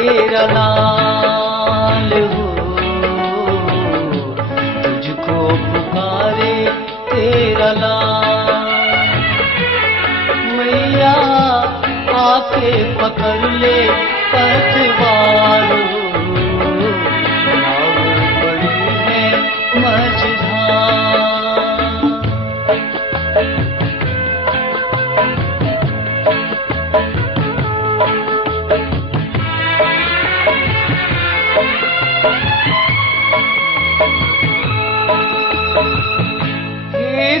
तेरा लाल हो, तुझको पुकारे तेरा लाल। मैया आके पकड़ ले पतवार हो, नाव बड़ी है मझधार।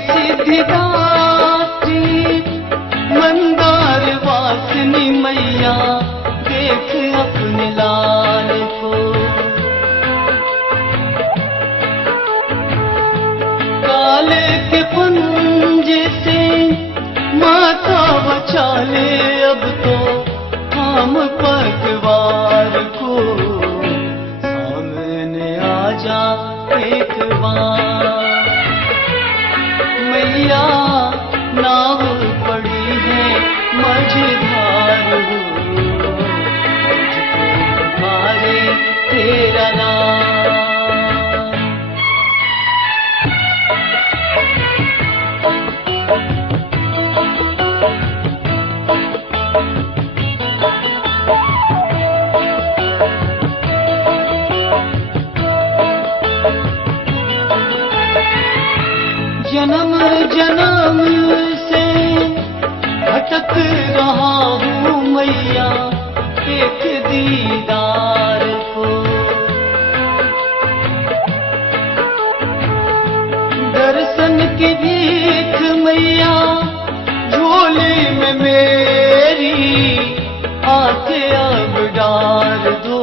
सिद्धिदात्री मंदार वासिनी मैया देख अपने लाल को, काले के पंजे से माता बचा ले अब तो हम पतवार को। सामने आ जा एक बार मैया, नाव पड़ी है मझधार हो, तुझको पुकारे तेरा नाम। जन्म जन्म से भटक रहा हूँ मैया एक दीदार को, दर्शन की भीख मैया झोली में मेरी आके अब डाल दो।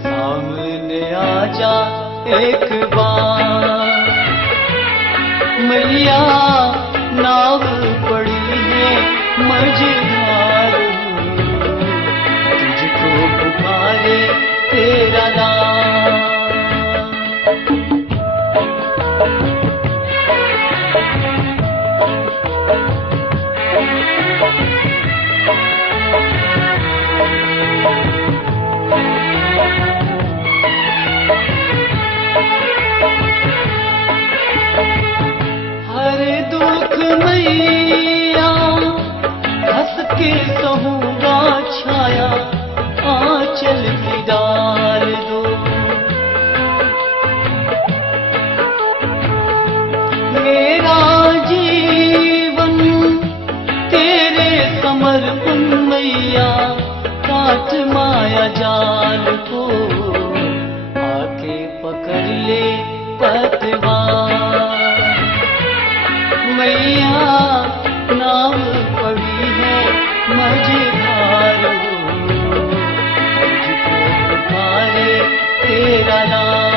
सामने आ जा एक बार मैया, नाव पड़ी है मझधार हो, तुझको पुकारे तेरा नाम। मैया हंस के कहूँगा छाया आंचल की डाल दो। मेरा जीवन तेरे समर्पण मैया, काट माया जाल को आके पकड़ ले पतवार। मैया नाव पड़ी है मझधार हो, तुझको पुकारे तेरा नाम।